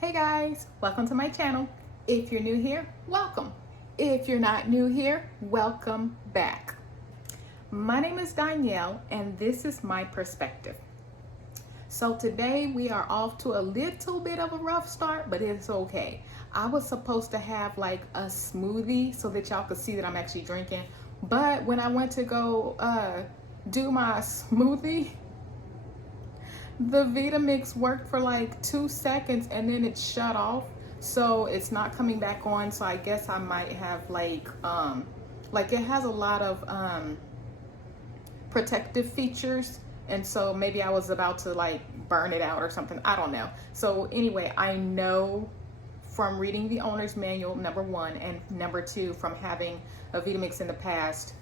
Hey guys, welcome to my channel. If you're new here, welcome. If you're not new here, welcome back. My name is Danielle and this is my perspective. So today we are off to a little bit of a rough start, but it's okay. I was supposed to have like a smoothie so that y'all could see that I'm actually drinking. But when I went to go do my smoothie, the Vitamix worked for like 2 seconds and then it shut off. So it's not coming back on. So I guess I might have like it has a lot of protective features. And so maybe I was about to like burn it out or something. I don't know. So anyway, I know from reading the owner's manual, number one, and number two, from having a Vitamix in the past,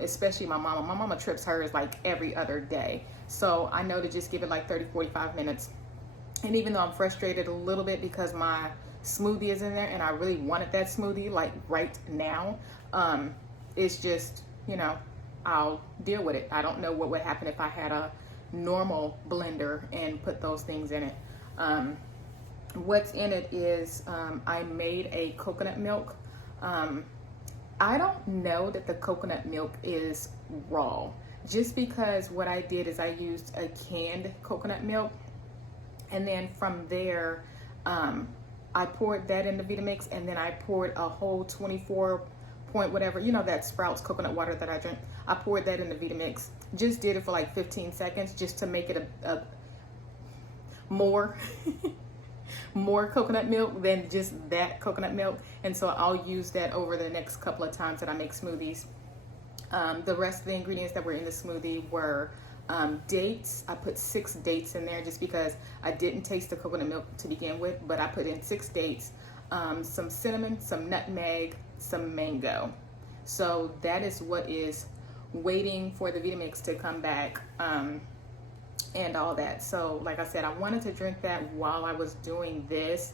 especially my mama. My mama trips hers like every other day. So I know to just give it like 30-45 minutes. And even though I'm frustrated a little bit because my smoothie is in there and I really wanted that smoothie like right now, it's just, I'll deal with it. I don't know what would happen if I had a normal blender and put those things in it. What's in it is I made a coconut milk. I don't know that the coconut milk is raw, just because what I did is I used a canned coconut milk, and then from there I poured that in the Vitamix, and then I poured a whole 24 point whatever, that Sprouts coconut water that I drink. I poured that in the Vitamix. Just did it for like 15 seconds just to make it a more more coconut milk than just that coconut milk. And so I'll use that over the next couple of times that I make smoothies. The rest of the ingredients that were in the smoothie were dates. I put 6 dates in there just because I didn't taste the coconut milk to begin with, but I put in 6 dates, some cinnamon, some nutmeg, some mango. So that is what is waiting for the Vitamix to come back, and all that. So like I said, I wanted to drink that while I was doing this,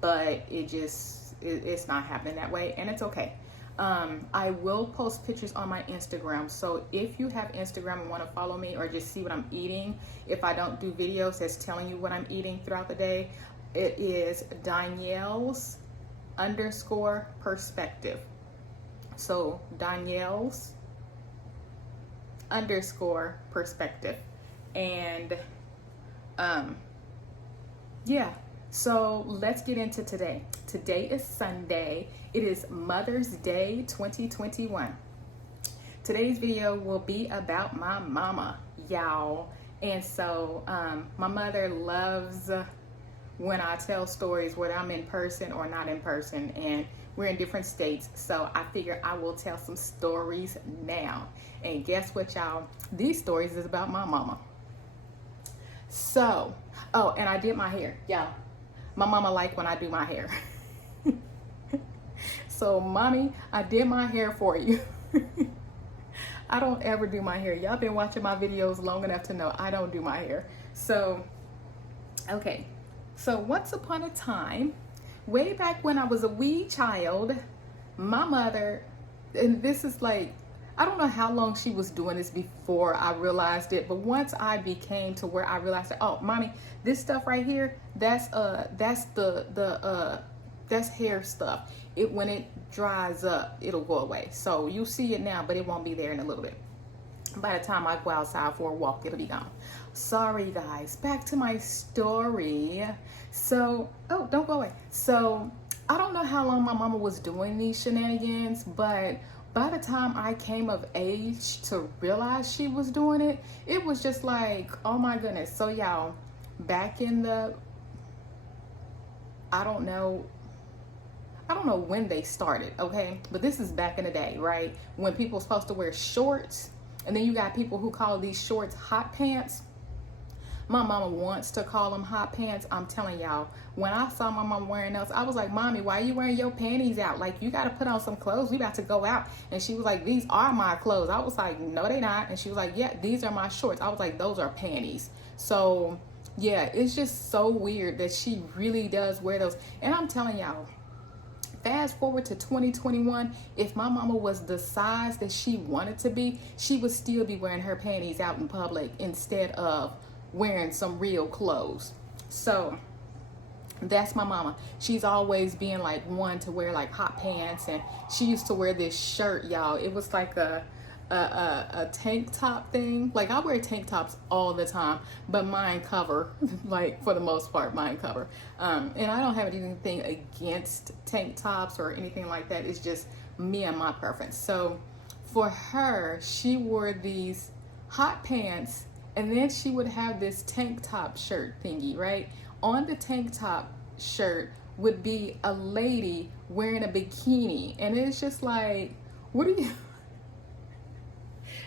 but it's not happening that way, and it's okay. I will post pictures on my Instagram. So if you have Instagram and want to follow me or just see what I'm eating, if I don't do videos that's telling you what I'm eating throughout the day, it is Danielle's _perspective. So Danielle's _perspective. And yeah, so let's get into today. Today is Sunday. It is Mother's Day 2021. Today's video will be about my mama, y'all. And so my mother loves when I tell stories, whether I'm in person or not in person, and we're in different states. So I figure I will tell some stories now. And guess what, y'all? These stories is about my mama. So, oh, and I did my hair. Yeah, my mama like when I do my hair. So, mommy, I did my hair for you. I don't ever do my hair. Y'all been watching my videos long enough to know I don't do my hair. So, okay. So, once upon a time, way back when I was a wee child, my mother, and this is like, I don't know how long she was doing this before I realized it, but once I became to where I realized that, oh, mommy, this stuff right here, that's hair stuff. When it dries up, it'll go away. So you see it now, but it won't be there in a little bit. By the time I go outside for a walk, it'll be gone. Sorry guys, back to my story. So, oh, don't go away. So I don't know how long my mama was doing these shenanigans, but by the time I came of age to realize she was doing it, it was just like, oh my goodness. So y'all, back in the, I don't know when they started, okay? But this is back in the day, right? When people were supposed to wear shorts, and then you got people who call these shorts hot pants. My mama wants to call them hot pants. I'm telling y'all, when I saw my mom wearing those, I was like, Mommy, why are you wearing your panties out? Like, you got to put on some clothes. We about to go out. And she was like, these are my clothes. I was like, no, they not. And she was like, yeah, these are my shorts. I was like, those are panties. So, yeah, it's just so weird that she really does wear those. And I'm telling y'all, fast forward to 2021, if my mama was the size that she wanted to be, she would still be wearing her panties out in public instead of wearing some real clothes. So That's my mama. She's always being like one to wear like hot pants, and she used to wear this shirt, y'all. It was like a tank top thing. Like I wear tank tops all the time, but mine cover, like for the most part, mine cover. And I don't have anything against tank tops or anything like that. It's just me and my preference. So for her, she wore these hot pants, and then she would have this tank top shirt thingy, right? On the tank top shirt would be a lady wearing a bikini, and it's just like, what are you?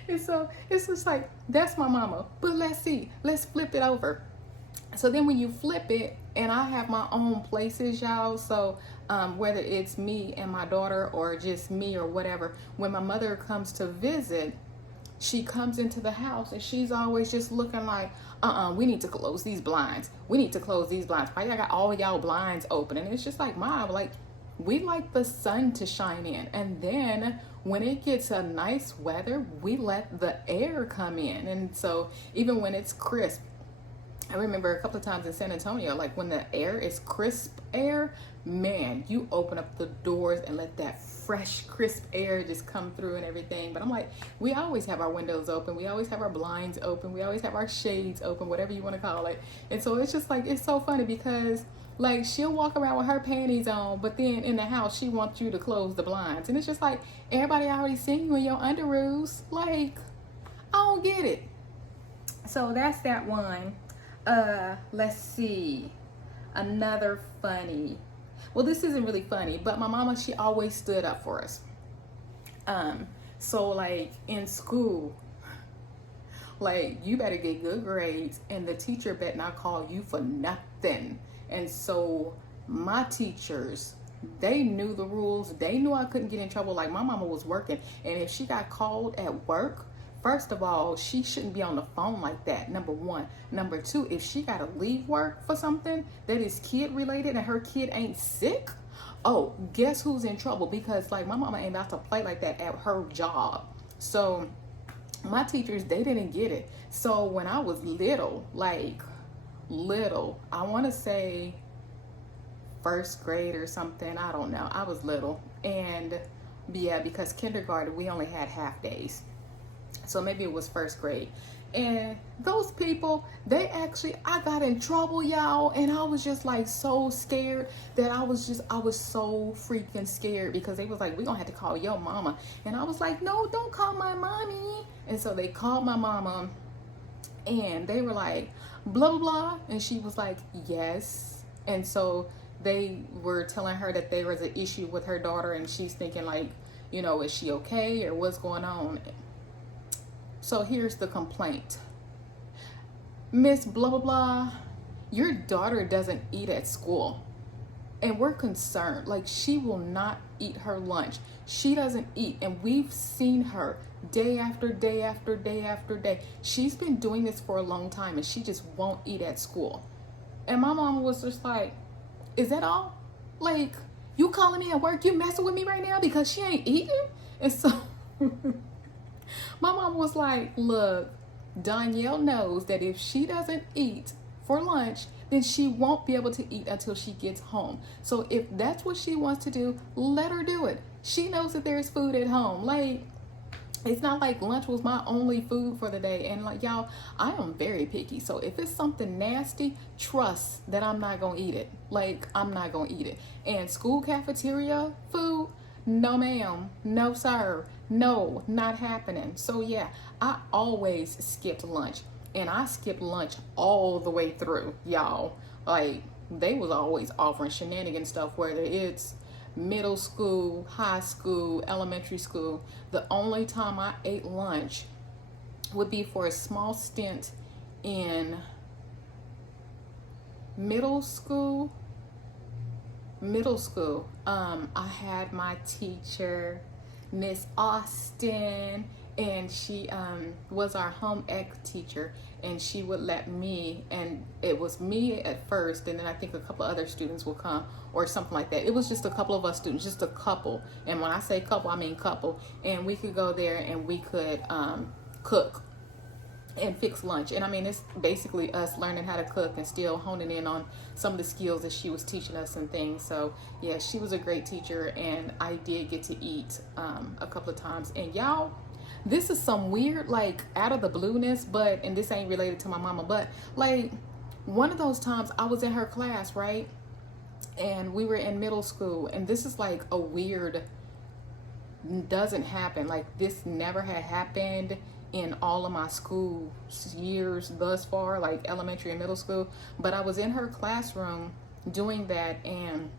And so it's just like, that's my mama. But let's flip it over. So then when you flip it, and I have my own places, y'all. So whether it's me and my daughter or just me or whatever, when my mother comes to visit, she comes into the house and she's always just looking like, we need to close these blinds. We need to close these blinds. Why y'all got all y'all blinds open? And it's just like, Mom, like, we like the sun to shine in. And then when it gets a nice weather, we let the air come in. And so even when it's crisp, I remember a couple of times in San Antonio, like when the air is crisp air, man, you open up the doors and let that fresh, crisp air just come through and everything. But I'm like, we always have our windows open. We always have our blinds open. We always have our shades open, whatever you want to call it. And so it's just like, it's so funny because like she'll walk around with her panties on, but then in the house, she wants you to close the blinds. And it's just like, everybody already seen you in your underoos. Like, I don't get it. So that's that one. Let's see. Another funny. Well, this isn't really funny, but my mama, she always stood up for us. So like in school, like you better get good grades and the teacher bet not call you for nothing. And so my teachers, they knew the rules. They knew I couldn't get in trouble. Like my mama was working, and if she got called at work, first of all, she shouldn't be on the phone like that, number one. Number two, if she got to leave work for something that is kid related and her kid ain't sick, oh, guess who's in trouble? Because like my mama ain't about to play like that at her job. So my teachers, they didn't get it. So when I was little, I want to say first grade or something, I don't know. I was little. And yeah, because kindergarten, we only had half days. So maybe it was first grade. And those people, I got in trouble, y'all. And I was just like so scared that I was so freaking scared because they was like, we're going to have to call your mama. And I was like, no, don't call my mommy. And so they called my mama and they were like, blah, blah, blah. And she was like, yes. And so they were telling her that there was an issue with her daughter and she's thinking like, you know, is she okay or what's going on? So here's the complaint. Miss blah, blah, blah, your daughter doesn't eat at school. And we're concerned. Like, she will not eat her lunch. She doesn't eat. And we've seen her day after day after day after day. She's been doing this for a long time and she just won't eat at school. And my mama was just like, is that all? Like, you calling me at work? You messing with me right now because she ain't eating? And so my mom was like, look, Danielle knows that if she doesn't eat for lunch, then she won't be able to eat until she gets home. So if that's what she wants to do, let her do it. She knows that there's food at home. Like, it's not like lunch was my only food for the day. And like, y'all, I am very picky. So if it's something nasty, trust that I'm not going to eat it. Like, I'm not going to eat it. And school cafeteria food, no ma'am, no sir, no, not happening. So yeah, I always skipped lunch, and I skipped lunch all the way through, y'all. Like, they was always offering shenanigan stuff, whether it's middle school, high school, elementary school. The only time I ate lunch would be for a small stint in middle school. I had my teacher, Miss Austin, and she was our home ec teacher, and she would let me, and it was me at first, and then I think a couple other students will come or something like that. It was just a couple of us students, just a couple. And when I say couple, I mean couple. And we could go there and we could cook. and fix lunch. And I mean, it's basically us learning how to cook and still honing in on some of the skills that she was teaching us and things. So yeah, she was a great teacher, and I did get to eat a couple of times. And y'all, this is some weird, like, out of the blueness, but, and this ain't related to my mama, but like, one of those times I was in her class, right? And we were in middle school, and this is like a weird, doesn't happen, like this never had happened in all of my school years thus far, like elementary and middle school. But I was in her classroom doing that, and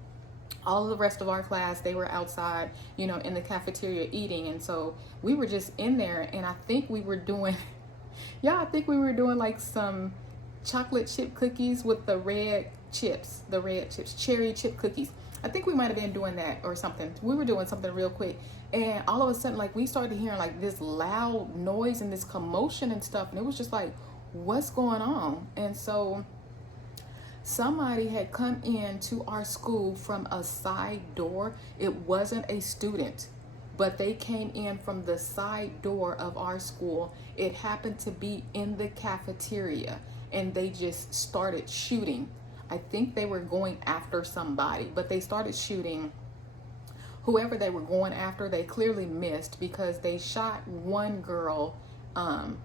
all of the rest of our class, they were outside, you know, in the cafeteria eating. And so we were just in there, and I think we were doing yeah, I think we were doing like some chocolate chip cookies with the red chips, cherry chip cookies. I think we might have been doing that or something. We were doing something real quick, and all of a sudden, like, we started hearing like this loud noise and this commotion and stuff, and it was just like, what's going on? And so somebody had come into our school from a side door. It wasn't a student, but they came in from the side door of our school. It happened to be in the cafeteria, and they just started shooting. I think they were going after somebody, but they started shooting whoever they were going after. They clearly missed because they shot one girl, and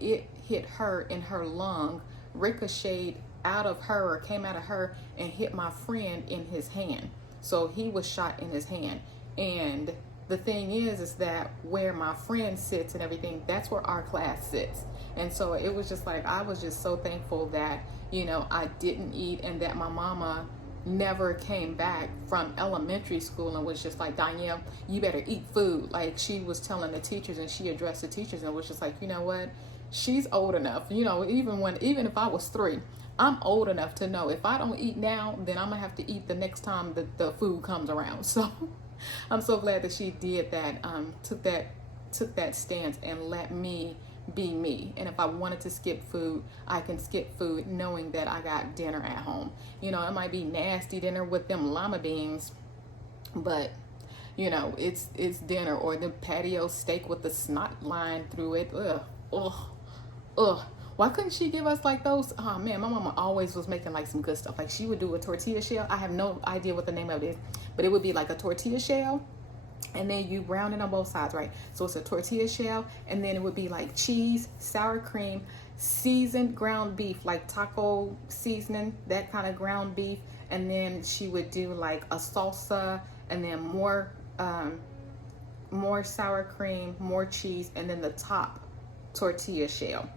it hit her in her lung, ricocheted out of her, or came out of her, and hit my friend in his hand. So he was shot in his hand. And the thing is that where my friend sits and everything, that's where our class sits. And so it was just like, I was just so thankful that, you know, I didn't eat, and that my mama never came back from elementary school and was just like, Danielle, you better eat food. Like, she was telling the teachers, and she addressed the teachers, and was just like, you know what, she's old enough, you know, even if I was 3, I'm old enough to know if I don't eat now, then I'm gonna have to eat the next time the food comes around. So I'm so glad that she did that, took that stance and let me be me. And if I wanted to skip food, I can skip food knowing that I got dinner at home. You know, it might be nasty dinner with them lima beans, but you know, it's dinner. Or the patio steak with the snot line through it. Ugh. Why couldn't she give us like those? Oh man, my mama always was making like some good stuff. Like, she would do a tortilla shell. I have no idea what the name of it is, but it would be like a tortilla shell, and then you brown it on both sides, right? So it's a tortilla shell, and then it would be like cheese, sour cream, seasoned ground beef, like taco seasoning, that kind of ground beef. And then she would do like a salsa, and then more sour cream, more cheese, and then the top tortilla shell,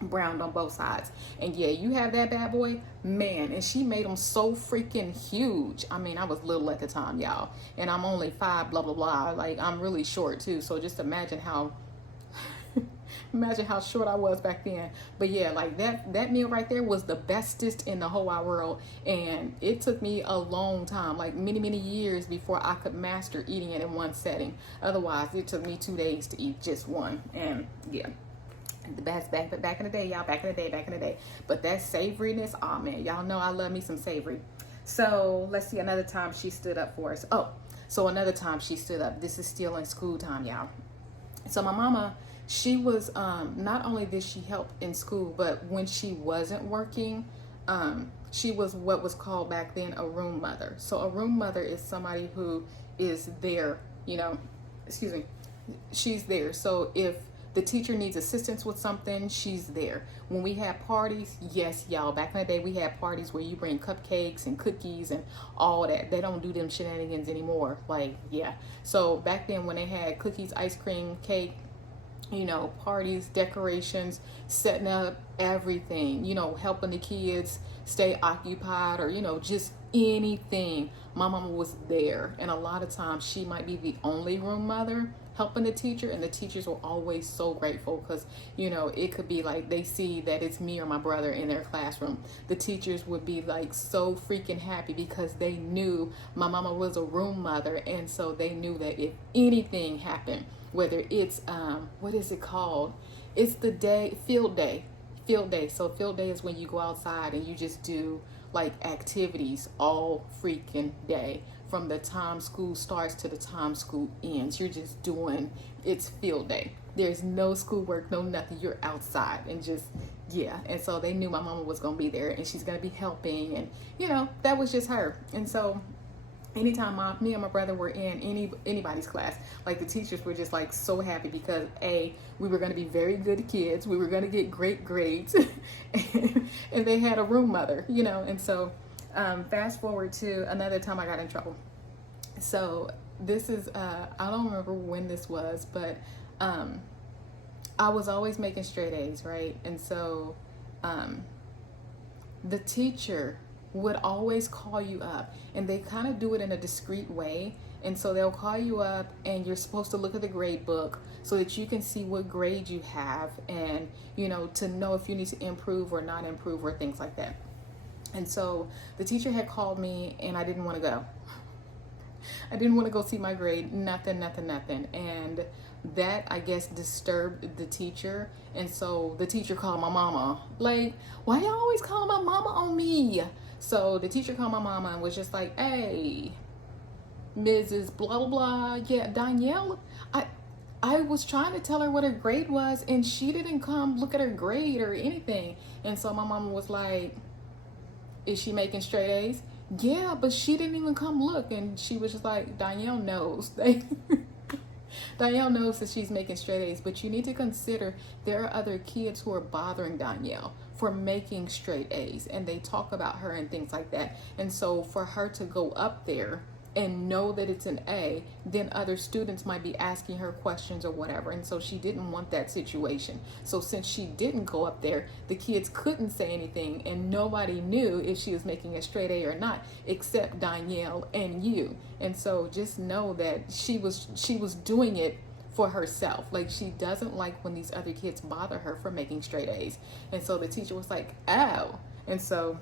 browned on both sides. And yeah, you have that bad boy, man. And she made them so freaking huge. I mean, I was little at the time, y'all, and I'm only 5, blah blah blah. Like, I'm really short too, so just imagine how short I was back then. But yeah, like that meal right there was the bestest in the whole wide world, and it took me a long time, like many years, before I could master eating it in one setting. Otherwise, it took me 2 days to eat just one. And yeah, the best back in the day, y'all, back in the day. But that savoriness, oh man, y'all know I love me some savory. So let's see, another time she stood up for us. Another time she stood up. This is still in school time, y'all. So my mama, she was, not only did she help in school, but when she wasn't working, she was what was called back then a room mother. So a room mother is somebody who is there, you know, she's there. So if the teacher needs assistance with something, she's there. When we had parties, yes, y'all, back in the day, we had parties where you bring cupcakes and cookies and all that. They don't do them shenanigans anymore. Like, yeah. So back then, when they had cookies, ice cream, cake, you know, parties, decorations, setting up everything, you know, helping the kids stay occupied, or, you know, just anything, my mama was there. And a lot of times she might be the only room mother helping the teacher, and the teachers were always so grateful, because, you know, it could be like they see that it's me or my brother in their classroom. The teachers would be like so freaking happy, because they knew my mama was a room mother, and so they knew that if anything happened, whether it's what is it called, it's the field day. So field day is when you go outside and you just do like activities all freaking day, from the time school starts to the time school ends. You're just doing, it's field day. There's no schoolwork, no nothing. You're outside and just, yeah. And so they knew my mama was going to be there and she's going to be helping. And, you know, that was just her. And so anytime me and my brother were in anybody's class, like the teachers were just like so happy because we were going to be very good kids. We were going to get great grades and they had a room mother, you know. And so fast forward to another time I got in trouble. So this is, I don't remember when this was, but I was always making straight A's, right? And so the teacher would always call you up, and they kind of do it in a discreet way. And so they'll call you up and you're supposed to look at the grade book so that you can see what grade you have and, you know, to know if you need to improve or not improve or things like that. And so the teacher had called me and I didn't want to go. I didn't want to go see my grade, nothing. And that, I guess, disturbed the teacher. And so the teacher called my mama, like, why y'all always calling my mama on me? So the teacher called my mama and was just like, hey, Mrs. blah, blah, blah. Yeah, Danielle, I was trying to tell her what her grade was and she didn't come look at her grade or anything. And so my mama was like, is she making straight A's? Yeah, but she didn't even come look. And she was just like, Danielle knows. Danielle knows that she's making straight A's, but you need to consider there are other kids who are bothering Danielle for making straight A's, and they talk about her and things like that. And so for her to go up there and know that it's an A, then other students might be asking her questions or whatever. And so she didn't want that situation. So since she didn't go up there, the kids couldn't say anything and nobody knew if she was making a straight A or not, except Danielle and you. And so just know that she was doing it for herself. Like, she doesn't like when these other kids bother her for making straight A's. And so the teacher was like, oh. And so,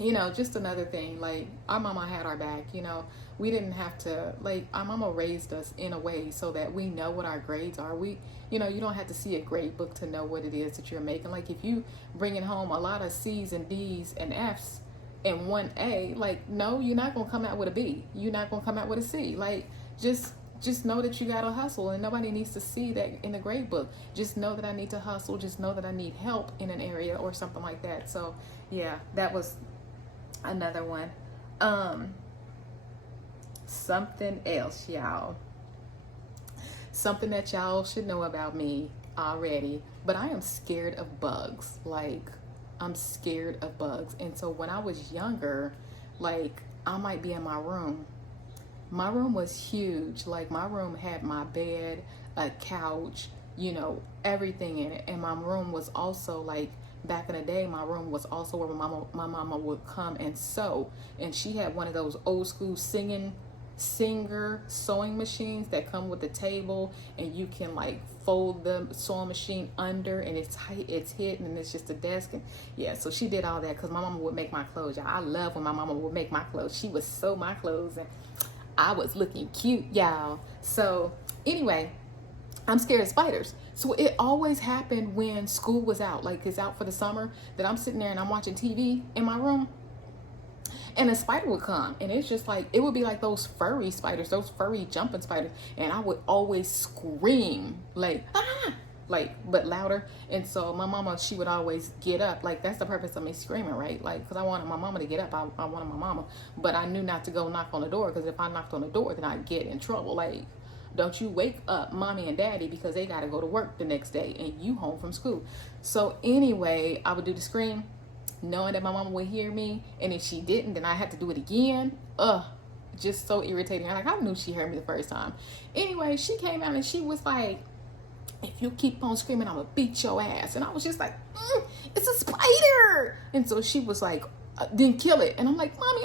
you know, just another thing, like, our mama had our back, you know. We didn't have to, like, our mama raised us in a way so that we know what our grades are. You know, you don't have to see a grade book to know what it is that you're making. Like, if you bringing home a lot of C's and D's and F's and one A, like, no, you're not going to come out with a B. You're not going to come out with a C. Like, just know that you got to hustle, and nobody needs to see that in the grade book. Just know that I need to hustle. Just know that I need help in an area or something like that. So, yeah, that was another one. Something else, y'all. Something that y'all should know about me already, but I am scared of bugs. Like, I'm scared of bugs. And so when I was younger, like, I might be in my room. My room was huge. Like, my room had my bed, a couch, you know, everything in it. And my room was also, like, back in the day, my room was also where my mama would come and sew. And she had one of those old school singer sewing machines that come with the table, and you can, like, fold the sewing machine under, and it's hidden, and it's just a desk. And yeah, so she did all that because my mama would make my clothes. Y'all, I love when my mama would make my clothes. She would sew my clothes, and I was looking cute, y'all. So anyway, I'm scared of spiders. So it always happened when school was out, like it's out for the summer, that I'm sitting there and I'm watching TV in my room, and a spider would come, and it's just like, it would be like those furry spiders, those furry jumping spiders, and I would always scream, like, ah, like, but louder. And so my mama, she would always get up. Like, that's the purpose of me screaming, right? Like, because I wanted my mama to get up. I wanted my mama, but I knew not to go knock on the door, because if I knocked on the door, then I'd get in trouble. Like, don't you wake up mommy and daddy because they got to go to work the next day and you home from school. So anyway, I would do the scream, knowing that my mama would hear me, and if she didn't, then I had to do it again. Just so irritating. Like, I knew she heard me the first time. Anyway, she came out and she was like, if you keep on screaming, I'm gonna beat your ass. And I was just like, it's a spider. And so she was like, then kill it. And I'm like, mommy,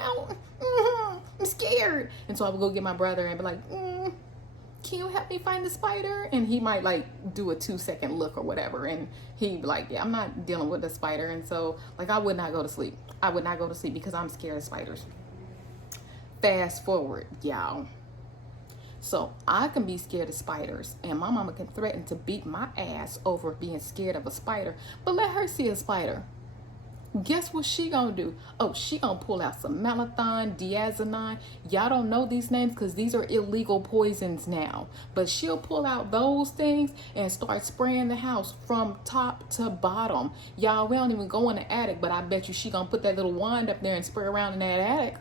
I'm scared. And so I would go get my brother and be like, can you help me find the spider? And he might, like, do a 2-second look or whatever, and he'd be like, yeah, I'm not dealing with the spider. And so, like, I would not go to sleep. I would not go to sleep because I'm scared of spiders. Fast forward, y'all. So I can be scared of spiders, and my mama can threaten to beat my ass over being scared of a spider, but let her see a spider. Guess what she gonna do? Oh, she gonna pull out some malathion, diazepam. Y'all don't know these names because these are illegal poisons now. But she'll pull out those things and start spraying the house from top to bottom. Y'all, we don't even go in the attic, but I bet you she gonna put that little wand up there and spray around in that attic.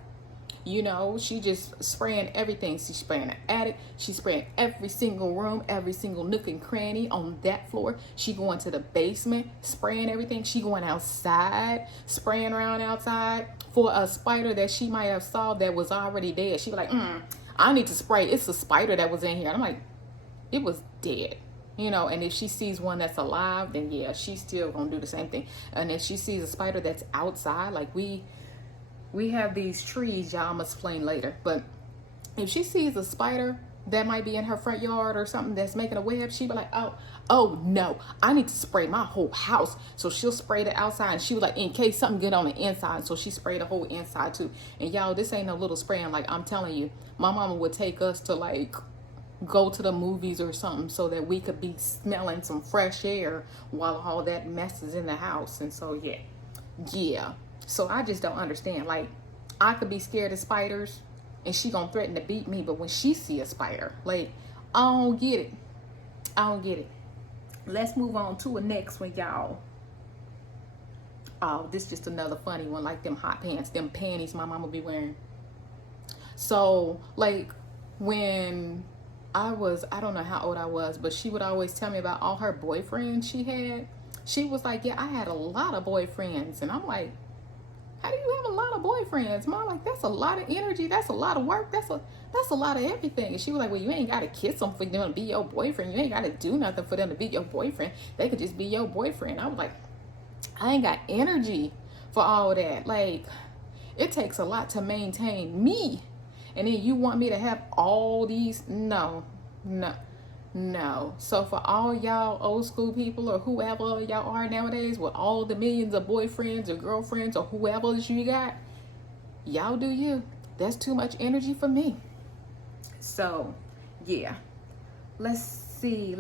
You know, she just spraying everything. She's spraying the attic. She's spraying every single room, every single nook and cranny on that floor. She going to the basement, spraying everything. She going outside, spraying around outside for a spider that she might have saw that was already dead. She be like, I need to spray. It's a spider that was in here. And I'm like, it was dead. You know, and if she sees one that's alive, then yeah, she's still gonna do the same thing. And if she sees a spider that's outside, like we have these trees, y'all, must explain later. But if she sees a spider that might be in her front yard or something that's making a web, she be like, oh no, I need to spray my whole house. So she'll spray the outside, and she was like, in case something get on the inside. So she sprayed the whole inside too. And y'all, this ain't no little spraying. Like, I'm telling you, my mama would take us to like go to the movies or something so that we could be smelling some fresh air while all that mess is in the house. And so yeah. So I just don't understand. Like, I could be scared of spiders and she gonna threaten to beat me, but when she see a spider, like, I don't get it. Let's move on to a next one, y'all. Oh, this is just another funny one, like them hot pants, them panties my mama be wearing. So, like, when I don't know how old I was, but she would always tell me about all her boyfriends she had. She was like, yeah, I had a lot of boyfriends. And I'm like, how do you have a lot of boyfriends, Mom? Like, that's a lot of energy. That's a lot of work. That's a lot of everything. And she was like, well, you ain't got to kiss them for them to be your boyfriend. You ain't got to do nothing for them to be your boyfriend. They could just be your boyfriend. I was like, I ain't got energy for all that. Like, it takes a lot to maintain me. And then you want me to have all these? No. So for all y'all old school people or whoever y'all are nowadays with all the millions of boyfriends or girlfriends or whoever you got, y'all do you. That's too much energy for me. So yeah, let's see.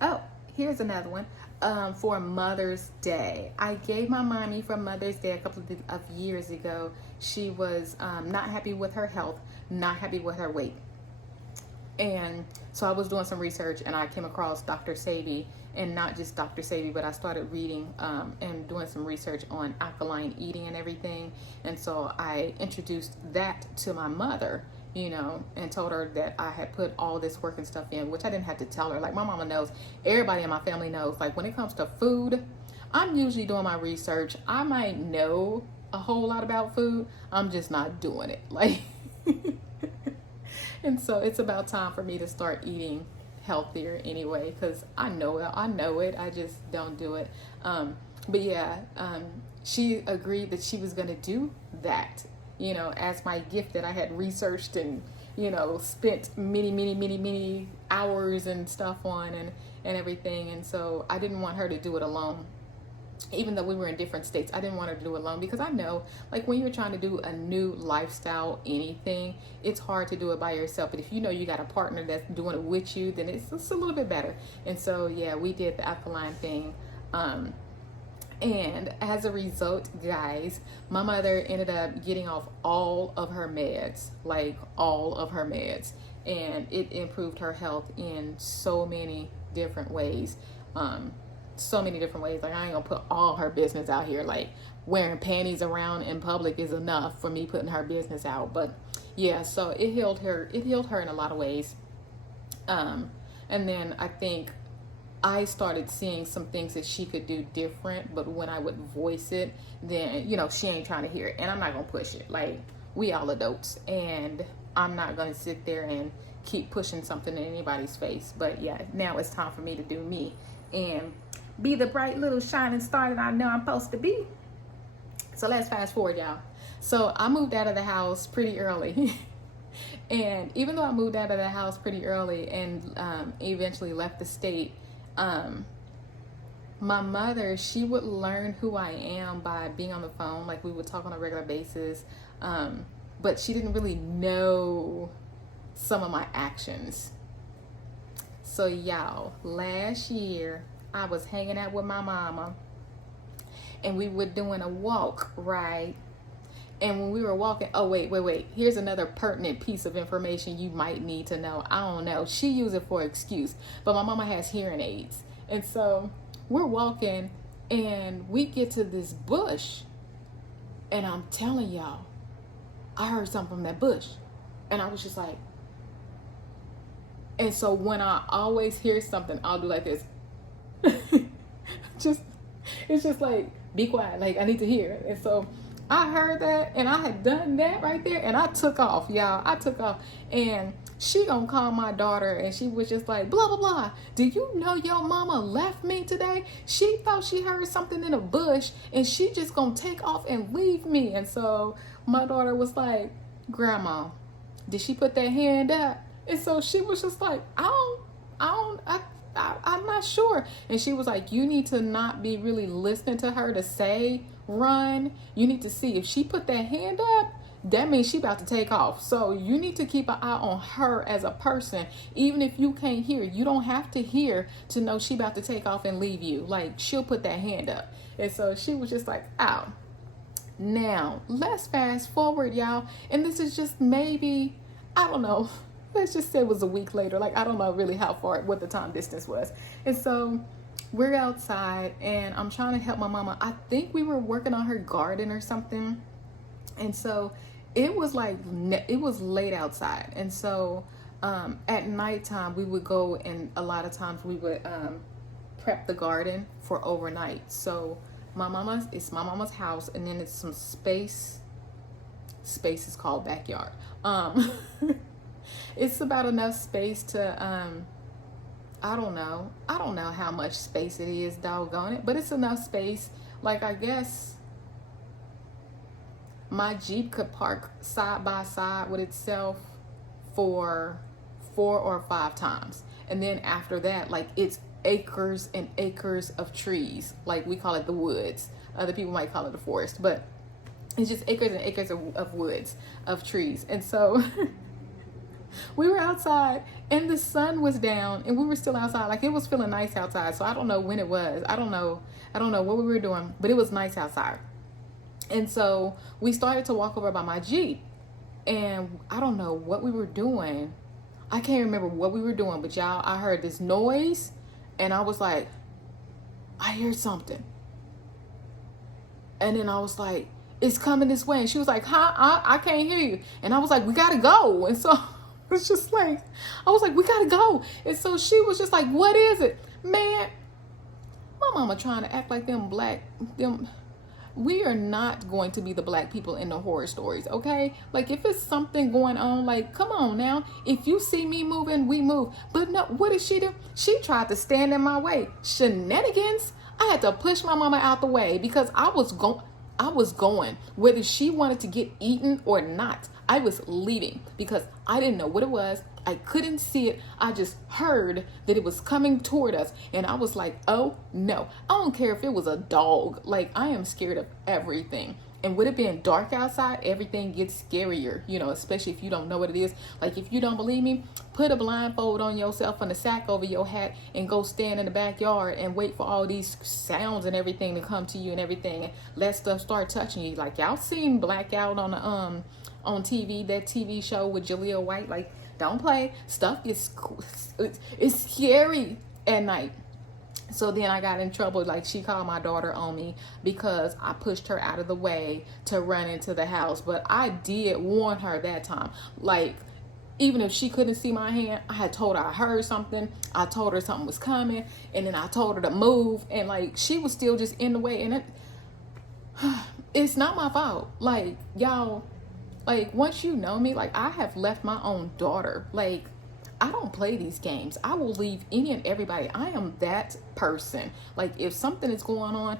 Oh, here's another one. For Mother's Day, I gave my mommy for Mother's Day a couple of years ago. She was not happy with her health, not happy with her weight. And so I was doing some research and I came across Dr. Sebi, and not just Dr. Sebi, but I started reading and doing some research on alkaline eating and everything. And so I introduced that to my mother, you know, and told her that I had put all this work and stuff in, which I didn't have to tell her. Like, my mama knows, everybody in my family knows, like, when it comes to food, I'm usually doing my research. I might know a whole lot about food. I'm just not doing it. Like, and so it's about time for me to start eating healthier anyway, because I know it. I just don't do it. But yeah, she agreed that she was going to do that, you know, as my gift that I had researched and, you know, spent many hours and stuff on and everything. And so I didn't want her to do it alone. Even though we were in different states, I didn't want her to do it alone, because I know, like, when you're trying to do a new lifestyle, anything, it's hard to do it by yourself. But if you know you got a partner that's doing it with you, then it's a little bit better. And so, yeah, we did the alkaline thing. And as a result, guys, my mother ended up getting off all of her meds, like all of her meds. And it improved her health in so many different ways. Like, I ain't gonna put all her business out here. Like, wearing panties around in public is enough for me putting her business out. But yeah, so it healed her in a lot of ways. And then I think I started seeing some things that she could do different, but when I would voice it, then, you know, she ain't trying to hear it, and I'm not gonna push it. Like, we all adults, and I'm not gonna sit there and keep pushing something in anybody's face. But yeah, now it's time for me to do me and be the bright little shining star that I know I'm supposed to be. So let's fast forward, y'all. So I moved out of the house pretty early. And even though I moved out of the house pretty early and eventually left the state, my mother, she would learn who I am by being on the phone. Like, we would talk on a regular basis. But she didn't really know some of my actions. So y'all, last year I was hanging out with my mama and we were doing a walk, right? And when we were walking, oh, wait. Here's another pertinent piece of information you might need to know. I don't know. She used it for excuse, but my mama has hearing aids. And so we're walking and we get to this bush. And I'm telling y'all, I heard something from that bush. And I was just like, and so when I always hear something, I'll do like this. It's just like, be quiet. Like, I need to hear it. And so I heard that and I had done that right there and I took off, y'all. I took off and she gonna call my daughter and she was just like, blah, blah, blah. Do you know your mama left me today? She thought she heard something in a bush and she just gonna take off and leave me. And so my daughter was like, Grandma, did she put that hand up? And so she was just like, I'm not sure. And she was like, you need to not be really listening to her to say run. You need to see if she put that hand up, that means she about to take off. So you need to keep an eye on her as a person. Even if you can't hear, you don't have to hear to know she about to take off and leave you. Like, she'll put that hand up. And so she was just like, ow. Now, let's fast forward, y'all. And this is just maybe, I don't know, let's just say it was a week later. Like, I don't know really how far, what the time distance was. And so we're outside and I'm trying to help my mama. I think we were working on her garden or something. And so it was like, it was late outside. And so at nighttime we would go and a lot of times we would prep the garden for overnight. So it's my mama's house and then it's some space is called backyard. It's about enough space to, I don't know how much space it is, doggone it, but it's enough space. Like, I guess my Jeep could park side by side with itself for 4 or 5 times. And then after that, like, it's acres and acres of trees. Like, we call it the woods. Other people might call it the forest, but it's just acres and acres of woods, of trees. And so we were outside and the sun was down and we were still outside. Like, it was feeling nice outside. So I don't know when it was. I don't know what we were doing, but it was nice outside. And so we started to walk over by my Jeep and I don't know what we were doing. I can't remember what we were doing, but y'all, I heard this noise and I was like, I hear something. And then I was like, it's coming this way. And she was like, huh? I can't hear you. And I was like, we gotta go. And so it's just like, I was like, we gotta go. And so she was just like, what is it? Man, my mama trying to act like we are not going to be the black people in the horror stories, okay? Like, if it's something going on, like, come on now. If you see me moving, we move. But no, what did she do? She tried to stand in my way. Shenanigans. I had to push my mama out the way because I was going, whether she wanted to get eaten or not. I was leaving because I didn't know what it was. I couldn't see it. I just heard that it was coming toward us. And I was like, oh no, I don't care if it was a dog. Like, I am scared of everything. And with it being dark outside, everything gets scarier, you know, especially if you don't know what it is. Like, if you don't believe me, put a blindfold on yourself and a sack over your hat and go stand in the backyard and wait for all these sounds and everything to come to you and everything. And let stuff start touching you. Like, y'all seen Blackout on the on TV, that TV show with Jaleel White. Like, don't play. Stuff is, it's scary at night. So then I got in trouble. Like, she called my daughter on me because I pushed her out of the way to run into the house. But I did warn her that time. Like, even if she couldn't see my hand, I had told her I heard something. I told her something was coming. And then I told her to move. And, like, she was still just in the way. And it's not my fault. Like, y'all, like, once you know me, like, I have left my own daughter. Like, I don't play these games. I will leave any and everybody. I am that person. Like, if something is going on,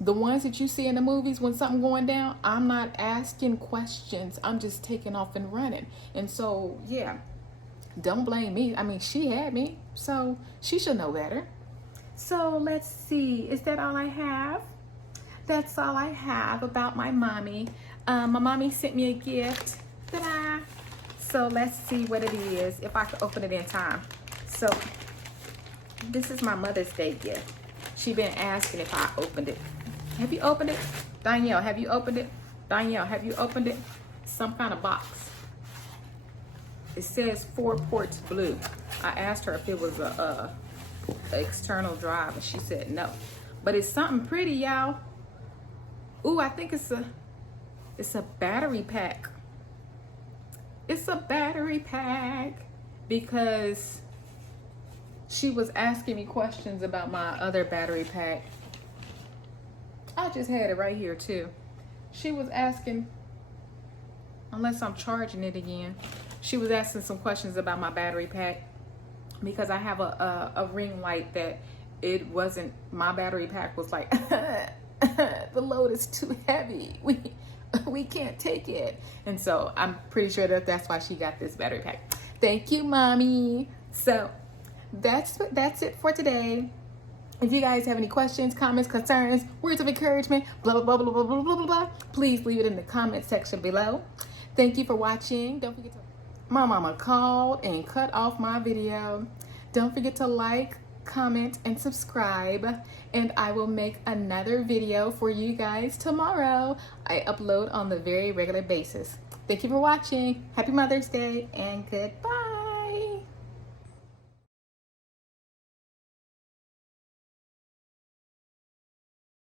the ones that you see in the movies when something going down, I'm not asking questions. I'm just taking off and running. And so, yeah, don't blame me. I mean, she had me, so she should know better. So let's see. Is that all I have? That's all I have about my mommy. My mommy sent me a gift. Ta-da! So let's see what it is, if I can open it in time. So This is my Mother's Day gift. She been asking if I opened it. Have you opened it? Danielle, have you opened it? Danielle, have you opened it? Some kind of box. It says 4 ports blue. I asked her if it was a external drive, and she said no. But it's something pretty, y'all. Ooh, I think it's a battery pack. It's a battery pack because she was asking me questions about my other battery pack. I just had it right here too. She was asking, unless I'm charging it again, she was asking some questions about my battery pack because I have a ring light that it wasn't, my battery pack was like, the load is too heavy. We can't take it. And so I'm pretty sure that that's why she got this battery pack. Thank you, Mommy. So that's it for today. If you guys have any questions, comments, concerns, words of encouragement, blah, blah, blah, blah, blah, blah, blah, blah, please leave it in the comment section below. Thank you for watching. Don't forget to... My mama called and cut off my video. Don't forget to like, comment, and subscribe. And I will make another video for you guys tomorrow. I upload on the very regular basis. Thank you for watching. Happy Mother's Day and goodbye.